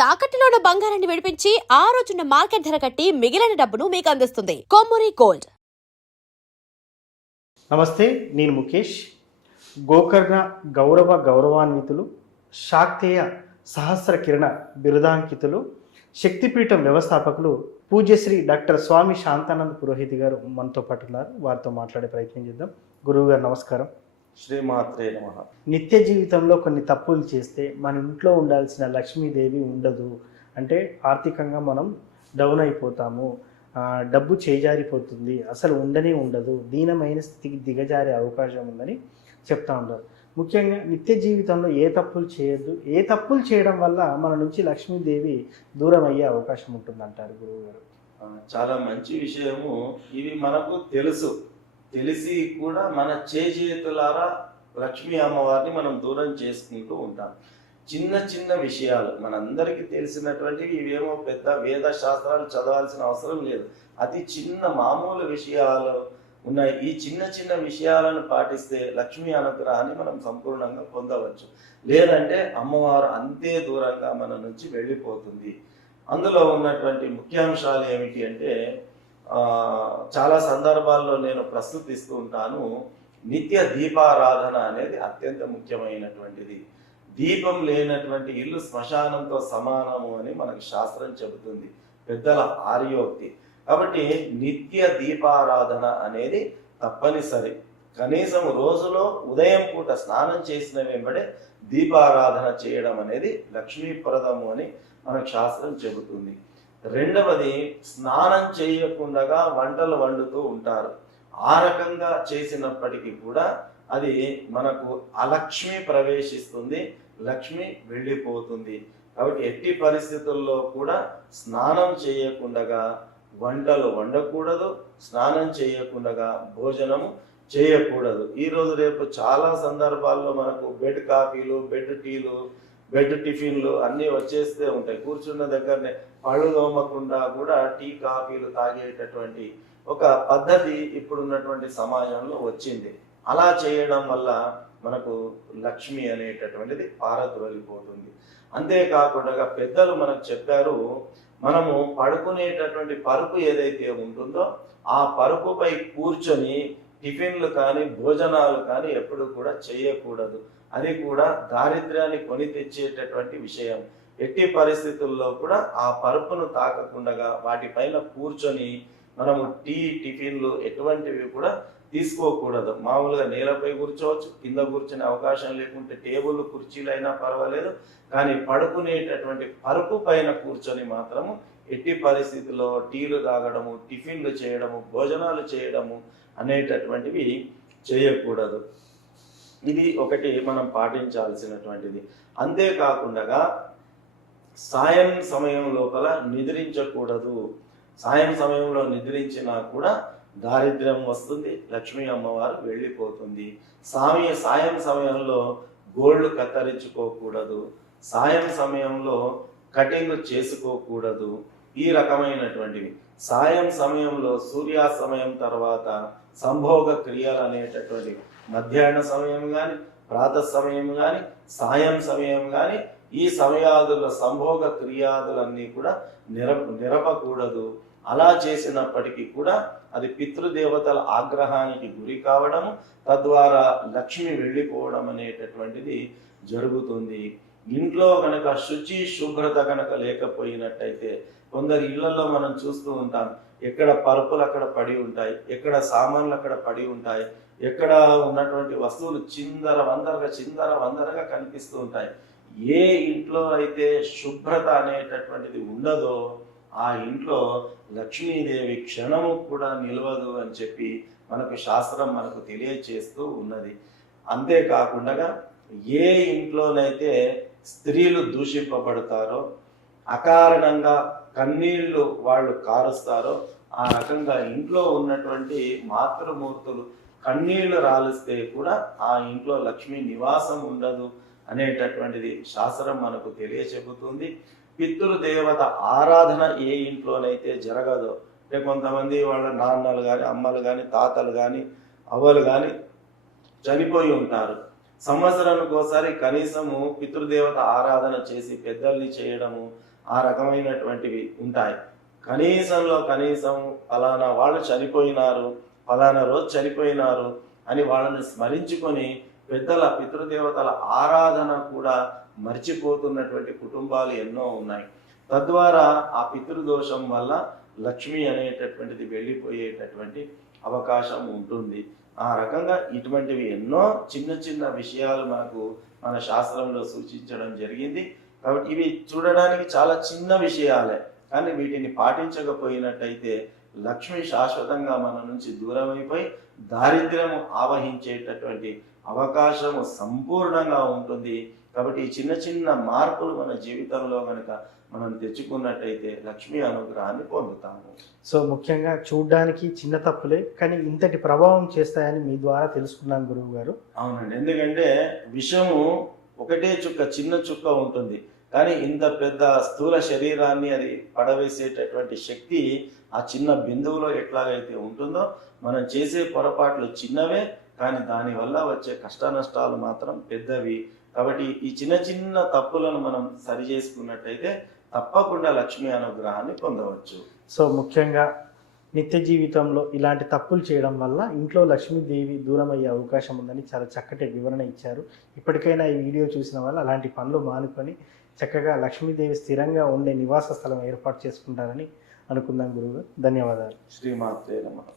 తాకట్టులో ఉన్న బంగారాన్ని విడిపించి ఆ రోజున్న మార్కెట్ ధర కట్టి మిగిలిన డబ్బును మీకు అందిస్తుంది కొమ్మూరి గోల్డ్. నమస్తే, నేను ముఖేష్. గోకర్ణ గౌరవాన్వితులు, శాక్తేయ సహస్ర కిరణ బిరుదాంకితులు, శక్తిపీఠం వ్యవస్థాపకులు పూజ్యశ్రీ డాక్టర్ స్వామి శాంతానంద పురోహితి గారు మనతో పాటు ఉన్నారు. వారితో మాట్లాడే ప్రయత్నం చేద్దాం. గురువు గారు నమస్కారం. శ్రీమాత్రే నమః. నిత్య జీవితంలో కొన్ని తప్పులు చేస్తే మన ఇంట్లో ఉండాల్సిన లక్ష్మీదేవి ఉండదు, అంటే ఆర్థికంగా మనం డౌన్ అయిపోతాము, డబ్బు చేజారిపోతుంది, అసలు ఉండనే ఉండదు, దీనమైన స్థితికి దిగజారే అవకాశం ఉందని చెప్తా ఉంటారు. ముఖ్యంగా నిత్య జీవితంలో ఏ తప్పులు చేయొద్దు, ఏ తప్పులు చేయడం వల్ల మన నుంచి లక్ష్మీదేవి దూరం అయ్యే అవకాశం ఉంటుందంటారు గురువుగారు? చాలా మంచి విషయము. ఇవి మనకు తెలిసి కూడా మన చేతులారా లక్ష్మీ అమ్మవారిని మనం దూరం చేసుకుంటూ ఉంటాం. చిన్న చిన్న విషయాలు మనందరికీ తెలిసినటువంటివి, ఇవేమో పెద్ద వేద శాస్త్రాలు చదవాల్సిన అవసరం లేదు. అతి చిన్న మామూలు విషయాలు ఉన్నాయి. ఈ చిన్న చిన్న విషయాలను పాటిస్తే లక్ష్మీ అనుగ్రహాన్ని మనం సంపూర్ణంగా పొందవచ్చు. లేదంటే అమ్మవారు అంతే దూరంగా మన నుంచి వెళ్ళిపోతుంది. అందులో ఉన్నటువంటి ముఖ్యాంశాలు ఏమిటి అంటే, చాలా సందర్భాల్లో నేను ప్రస్తుతిస్తూ ఉంటాను. నిత్య దీపారాధన అనేది అత్యంత ముఖ్యమైనటువంటిది. దీపం లేనటువంటి ఇల్లు శ్మశానంతో సమానము అని మనకు శాస్త్రం చెబుతుంది, పెద్దల ఆర్యోక్తి. కాబట్టి నిత్య దీపారాధన అనేది తప్పనిసరి. కనీసం రోజులో ఉదయం పూట స్నానం చేసిన వెంబడే దీపారాధన చేయడం అనేది లక్ష్మీప్రదము అని మనకు శాస్త్రం చెబుతుంది. రెండవది, స్నానం చేయకుండా వంటలు వండుతూ ఉంటారు. ఆ రకంగా చేసినప్పటికీ కూడా అది మనకు అలక్ష్మి ప్రవేశిస్తుంది, లక్ష్మి వెళ్ళిపోతుంది. కాబట్టి ఎట్టి పరిస్థితుల్లో కూడా స్నానం చేయకుండా వంటలు వండకూడదు, స్నానం చేయకుండా భోజనము చేయకూడదు. ఈరోజు రేపు చాలా సందర్భాల్లో మనకు బెడ్ కాఫీలు, బెడ్ టీలు, బెడ్ టిఫిన్లు అన్నీ వచ్చేస్తూ ఉంటాయి. కూర్చున్న దగ్గరనే పళ్ళు తోమకుండా కూడా టీ కాఫీలు తాగేటటువంటి ఒక పద్ధతి ఇప్పుడున్నటువంటి సమాజంలో వచ్చింది. అలా చేయడం వల్ల మనకు లక్ష్మి అనేటటువంటిది పారద్రోలిపోతుంది. అంతేకాకుండా పెద్దలు మనకు చెప్పారు, మనము పడుకునేటటువంటి పరుపు ఏదైతే ఉంటుందో ఆ పరుపుపై కూర్చొని టిఫిన్లు కానీ భోజనాలు కానీ ఎప్పుడు కూడా చేయకూడదు. అది కూడా దారిద్ర్యాన్ని కొని తెచ్చేటటువంటి విషయం. ఎట్టి పరిస్థితుల్లో కూడా ఆ పరుపును తాకకుండా వాటిపైన కూర్చొని మనము టిఫిన్లు ఎటువంటివి కూడా తీసుకోకూడదు. మామూలుగా నేలపై కూర్చోవచ్చు, కింద కూర్చునే అవకాశం లేకుంటే టేబుల్ కుర్చీలు అయినా పర్వాలేదు, కానీ పడుకునేటటువంటి పరుపు పైన కూర్చొని మాత్రము ఎట్టి పరిస్థితుల్లో టీలు తాగడము, టిఫిన్లు చేయడము, భోజనాలు చేయడము అనేటటువంటివి చేయకూడదు. ఇది ఒకటి మనం పాటించాల్సినటువంటిది. అంతేకాకుండా సాయం సమయం లోపల నిద్రించకూడదు. సాయం సమయంలో నిద్రించినా కూడా దారిద్ర్యం వస్తుంది, లక్ష్మీ అమ్మవారు వెళ్ళిపోతుంది. సాయం సమయంలో గోళ్ళు కత్తిరించుకోకూడదు, సాయం సమయంలో కటింగ్ చేసుకోకూడదు. ఈ రకమైనటువంటివి సాయం సమయంలో సూర్యాస్తమయం తర్వాత సంభోగ క్రియలు అనేటటువంటివి మధ్యాహ్న సమయం కానీ, ప్రాతః సమయం కానీ, సాయం సమయం కానీ, ఈ సమయాదుల సంభోగ క్రియాదులన్నీ కూడా నిరపకూడదు. అలా చేసినప్పటికీ కూడా అది పితృదేవతల ఆగ్రహానికి గురి కావడము, తద్వారా లక్ష్మి వెళ్ళిపోవడం అనేటటువంటిది జరుగుతుంది. ఇంట్లో కనుక శుభ్రత కనుక లేకపోయినట్టయితే, కొందరు ఇళ్లలో మనం చూస్తూ ఉంటాం, ఎక్కడ పరుపులు అక్కడ పడి ఉంటాయి, ఎక్కడ సామాన్లు అక్కడ పడి ఉంటాయి, ఎక్కడ ఉన్నటువంటి వస్తువులు చిందర వందరగా కనిపిస్తూ ఉంటాయి. ఏ ఇంట్లో అయితే శుభ్రత అనేటటువంటిది ఉండదో ఆ ఇంట్లో లక్ష్మీదేవి క్షణము కూడా నిలవదు అని చెప్పి మనకు శాస్త్రం మనకు తెలియచేస్తూ ఉన్నది. అంతేకాకుండా ఏ ఇంట్లోనైతే స్త్రీలు దూషింపబడతారో, అకారణంగా కన్నీళ్లు వాళ్ళు కారుస్తారో, ఆ రకంగా ఇంట్లో ఉన్నటువంటి మాతృమూర్తులు కన్నీళ్లు రాలిస్తే కూడా ఆ ఇంట్లో లక్ష్మీ నివాసం ఉండదు అనేటటువంటిది శాస్త్రం మనకు తెలియచెబుతుంది. పితృదేవత ఆరాధన ఏ ఇంట్లోనైతే జరగదో, అంటే కొంతమంది వాళ్ళ నాన్నలు కానీ, అమ్మలు కానీ, తాతలు కానీ, అవ్వలు కానీ చనిపోయి ఉంటారు. సంవత్సరానికి ఒకసారి కనీసము పితృదేవత ఆరాధన చేసి పెద్దల్ని చేయడము ఆ రకమైనటువంటివి ఉంటాయి. కనీసంలో కనీసం ఫలానా వాళ్ళు చనిపోయినారు, ఫలానా రోజు చనిపోయినారు అని వాళ్ళని స్మరించుకొని పెద్దల పితృదేవతల ఆరాధన కూడా మర్చిపోతున్నటువంటి కుటుంబాలు ఎన్నో ఉన్నాయి. తద్వారా ఆ పితృదోషం వల్ల లక్ష్మి అనేటటువంటిది వెళ్ళిపోయేటటువంటి అవకాశం ఉంటుంది. ఆ రకంగా ఇటువంటివి ఎన్నో చిన్న చిన్న విషయాలు మనకు మన శాస్త్రంలో సూచించడం జరిగింది. కాబట్టి ఇవి చూడడానికి చాలా చిన్న విషయాలే, కానీ వీటిని పాటించకపోయినట్టయితే లక్ష్మి శాశ్వతంగా మన నుంచి దూరం అయిపోయి దారిద్ర్యము ఆవహించేటటువంటి అవకాశము సంపూర్ణంగా ఉంటుంది. కాబట్టి ఈ చిన్న చిన్న మార్పులు మన జీవితంలో కనుక మనం తెచ్చుకున్నట్టయితే లక్ష్మీ అనుగ్రహాన్ని పొందుతాము. సో ముఖ్యంగా చూడ్డానికి చిన్న తప్పులే కానీ ఇంతటి ప్రభావం చేస్తాయని మీ ద్వారా తెలుసుకున్నాను గురువు గారు. అవునండి, ఎందుకంటే విషము ఒకటే చుక్క, చిన్న చుక్క ఉంటుంది, కానీ ఇంత పెద్ద స్థూల శరీరాన్ని అది పడవేసేటటువంటి శక్తి ఆ చిన్న బిందువులో ఎట్లాగైతే ఉంటుందో, మనం చేసే పొరపాట్లు చిన్నవే కానీ దానివల్ల వచ్చే కష్ట నష్టాలు మాత్రం పెద్దవి. కాబట్టి ఈ చిన్న చిన్న తప్పులను మనం సరి చేసుకున్నట్టయితే తప్పకుండా లక్ష్మీ అనుగ్రహాన్ని పొందవచ్చు. సో ముఖ్యంగా నిత్య జీవితంలో ఇలాంటి తప్పులు చేయడం వల్ల ఇంట్లో లక్ష్మీదేవి దూరం అయ్యే అవకాశం ఉందని చాలా చక్కటి వివరణ ఇచ్చారు. ఇప్పటికైనా ఈ వీడియో చూసిన వాళ్ళు అలాంటి పనులు మానుకొని చక్కగా లక్ష్మీదేవి స్థిరంగా ఉండే నివాస స్థలం ఏర్పాటు చేసుకుంటారని అనుకుందాం గురువు. ధన్యవాదాలు. శ్రీమాత్రే నమః.